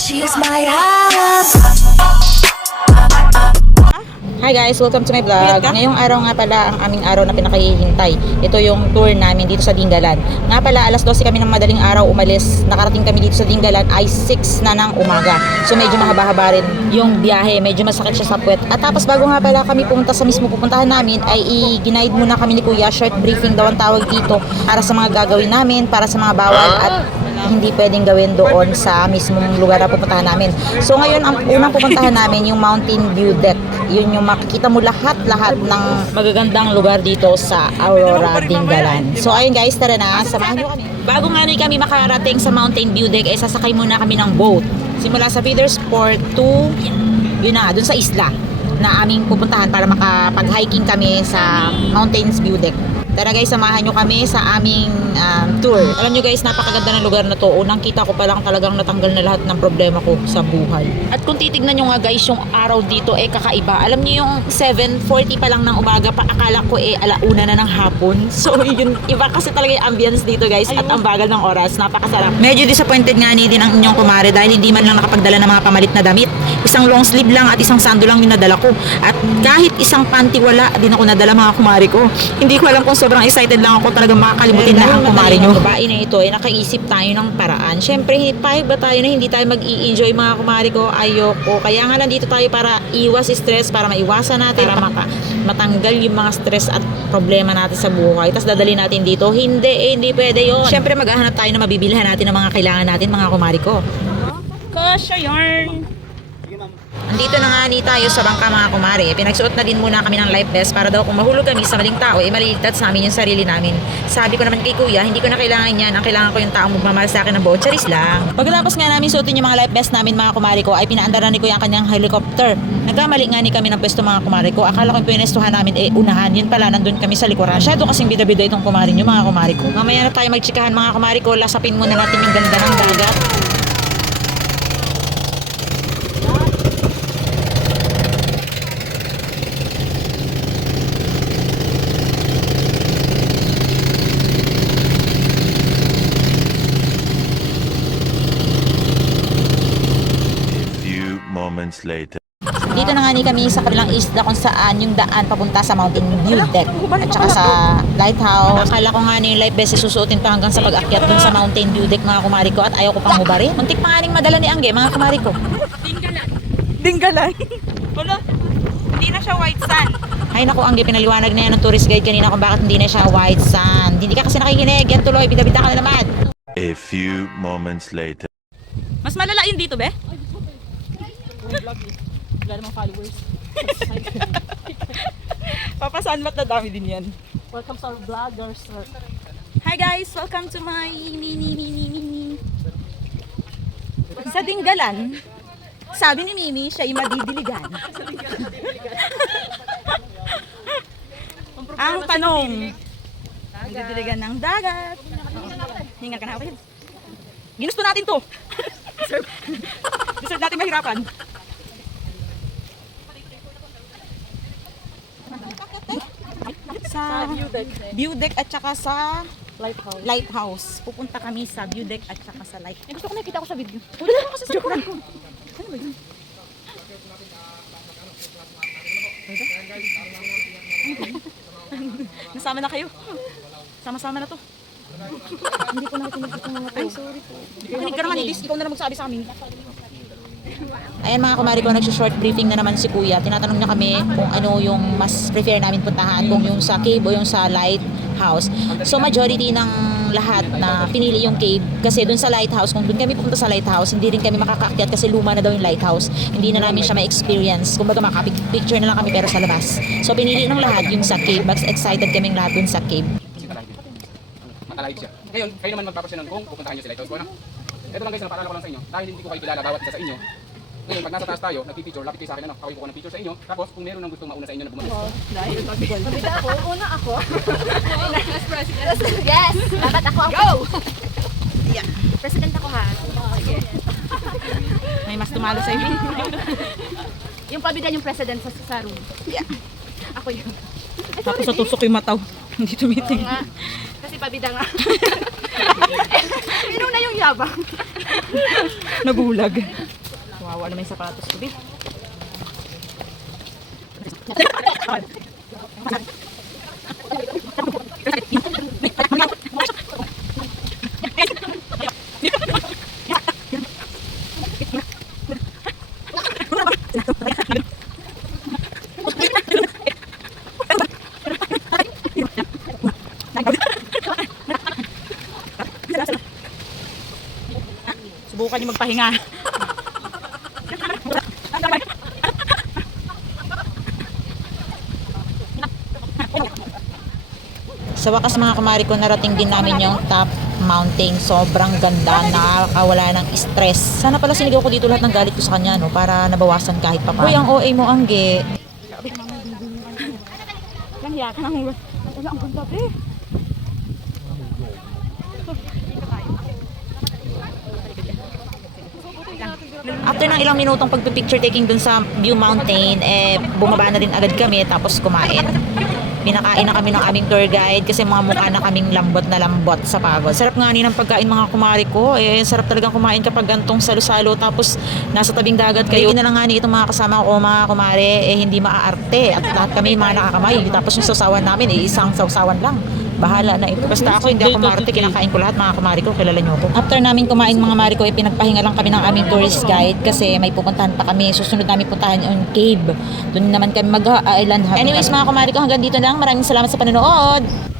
She's my house. Hi guys, welcome to my vlog. Ngayong araw nga pala ang aming araw na pinakahihintay. Ito yung tour namin dito sa Dingalan. Nga pala, alas 12 kami ng madaling araw umalis. Nakarating kami dito sa Dingalan ay 6 na ng umaga. So medyo mahaba-haba rin yung biyahe. Medyo masakit siya sa puwet. At tapos bago nga pala kami pumunta sa mismo pupuntahan namin ay i-guide muna kami ni Kuya. Short briefing daw ang tawag dito para sa mga gagawin namin, para sa mga bawal at hindi pwedeng gawin doon sa mismong lugar na pupuntahan namin. So ngayon, ang unang pupuntahan namin yung Mountain View Deck. Yun yung makikita mo lahat-lahat ng magagandang lugar dito sa Aurora, Dingalan. So ayun guys, tara na, samahan nyo kami. Bago nga rin kami makarating sa Mountain View Deck, eh sasakay muna kami ng boat. Simula sa Feathers Port to, yun na, dun sa isla na aming pupuntahan para makapag-hiking kami sa Mountains View Deck. Tara guys, samahan nyo kami sa aming um, tour. Alam nyo guys, napakaganda ng lugar na to. Unang kita ko pa lang talagang natanggal na lahat ng problema ko sa buhay. At kung titignan nyo nga guys, yung araw dito eh kakaiba. Alam nyo yung 7.40 pa lang ng umaga, pa akala ko eh alauna na ng hapon. So yun, iba kasi talaga yung ambience dito guys at ang bagal ng oras. Napakasarap. Medyo disappointed nga ni din ang inyong kumare dahil hindi man lang nakapagdala ng mga pamalit na damit. Isang long sleeve lang at isang sando lang yung nadala ko. At kahit isang panty wala din ako nadala mga kumare ko. Hindi ko alam kung sobrang excited lang ako talaga makakalimutin na ang kumare nyo. Babae na ito ay nakaisip tayo ng paraan. Siyempre, pahig ba tayo na hindi tayo mag-i-enjoy mga kumare ko? Ayoko. Kaya nga nandito tayo para iwas stress, para maiwasan natin, para maka, matanggal yung mga stress at problema natin sa buhay. Tapos dadali natin dito. Hindi, eh, hindi pwede yun. Siyempre, maghahanap tayo na mabibilhan natin ng mga kailangan natin mga kumare ko. Kasha yarn! Andito na nga ni tayo sa bangka mga kumare. Pinagsuot na din muna kami ng life vest para daw kung mahulog kami sa maling tao, eh maliligtas sa amin yung sarili namin. Sabi ko naman kay kuya, hindi ko na kailangan yan. Ang kailangan ko yung taong magmamahal sa akin ng buong charis lang. Pagkatapos nga namin suotin yung mga life vest namin mga kumare ko, ay pinaandaran ni kuya ang kanyang helicopter. Nagkamali nga ni kami ng pwesto mga kumare ko. Akala ko yung pinestuhan namin eh unahan. Yun pala, nandun kami sa likuran. Masyado kasing bida-bida itong kumare nyo mga kumare ko. Mamaya na tayo magtsikahan mga kumare ko. Lasapin muna natin yung ganda ng dagat. few moments later. Dito na nga ni kami sa kabilang isla kung saan yung daan papunta sa Mountain View Deck at saka sa lighthouse. Akala ko nga na yung life vest susuotin pa hanggang sa pag-akyat dun sa Mountain View Deck mga kumari ko at ayaw ko pang hubarin. Muntik pa nga madala ni Angge mga kumari ko. Dinggalan. Wala. Hindi na siya white sand. Ay naku Angge, pinaliwanag na yan ng tourist guide kanina kung bakit hindi na siya white sand. Hindi ka kasi nakikinig. Yan tuloy, bida-bida ka na naman. A few moments later. Mas malala yun dito, be? Wala namang followers. Papasan mat na dami din yan. Welcome sa our vloggers. Hi guys! Welcome to my mini mini mini. Sa Dinggalan, sabi ni Mimi, siya ay madidiligan. Ang tanong, madidiligan ng dagat. Hinga ka na ako. Ginusto natin to. Deserve, deserve natin mahirapan. Sa view deck at saka sa lighthouse. lighthouse. Pupunta kami sa view deck at saka sa lighthouse. Eh, gusto ko nakita ko sa video. Wala kasi sa likuran ko. Ano ba yun? Nasama na kayo. Sama-sama na to. Hindi ko nakikinig itong mga to. Ay, sorry po. Kinig ka naman, Edis. Ikaw na magsabi sa amin. Ayan mga kumari ko, nag-short briefing na naman si Kuya. Tinatanong niya kami kung ano yung mas prefer namin puntahan, kung yung sa cave o yung sa lighthouse. So majority ng lahat na pinili yung cave kasi dun sa lighthouse, kung dun kami pupunta sa lighthouse, hindi rin kami makakaakyat kasi luma na daw yung lighthouse. Hindi na namin siya ma-experience. Kumbaga makapicture na lang kami pero sa labas. So pinili ng lahat yung sa cave. Mas excited kaming lahat dun sa cave. Makalive siya. Ngayon, kayo naman magpapasya nun kung pupuntahan nyo si Lighthouse ko na. Ito lang guys, napaalala ko lang sa inyo. Dahil hindi ko kayo kilala bawat isa sa inyo. Ngayon, pag nasa taas tayo, nagpipicture, lapit kayo sa akin, ano, kawin ko ng picture sa inyo. Tapos, kung meron ng gusto mauna sa inyo na bumalik. Yes! Dapat ako ang... Go! President ako ha. May mas tumalo sa inyo. Yung pabida yung president sa, sa room. Ako yun. Tapos natusok yung mataw. Hindi tumiting. Nga. Kasi pabida nga. Sino na yung yabang? Nabulag. Kawawa naman yung sapatos ko, be. Subukan niyo magpahinga. Sa wakas mga kumari ko, narating din namin yung top mountain. Sobrang ganda, nakakawala ng stress. Sana pala sinigaw ko dito lahat ng galit ko sa kanya, no? Para nabawasan kahit pa Uy, ang OA mo, Angge. Lang hiya ka nang... Wala, ang ganda, be. After ng ilang minutong pagpipicture taking dun sa View Mountain, eh, bumaba na rin agad kami tapos kumain. Pinakain na kami ng aming tour guide kasi mga mukha na kaming lambot na lambot sa pagod. Sarap nga ni ng pagkain mga kumari ko. Eh, sarap talagang kumain kapag gantong salo-salo tapos nasa tabing dagat kayo. Hindi na lang nga ni itong mga kasama ko mga kumari eh, hindi maaarte. At lahat kami mga nakakamay. Tapos yung sausawan namin eh, isang sausawan lang. Bahala na ito. Basta ako hindi ako marte, kinakain ko lahat mga kumari ko, kilala nyo ko. After namin kumain mga mari ko, eh, pinagpahinga lang kami ng aming tourist guide kasi may pupuntahan pa kami. Susunod namin puntahan yung cave. Doon naman kami mag-island. Anyways mga kumari ko, hanggang dito lang. Maraming salamat sa panonood.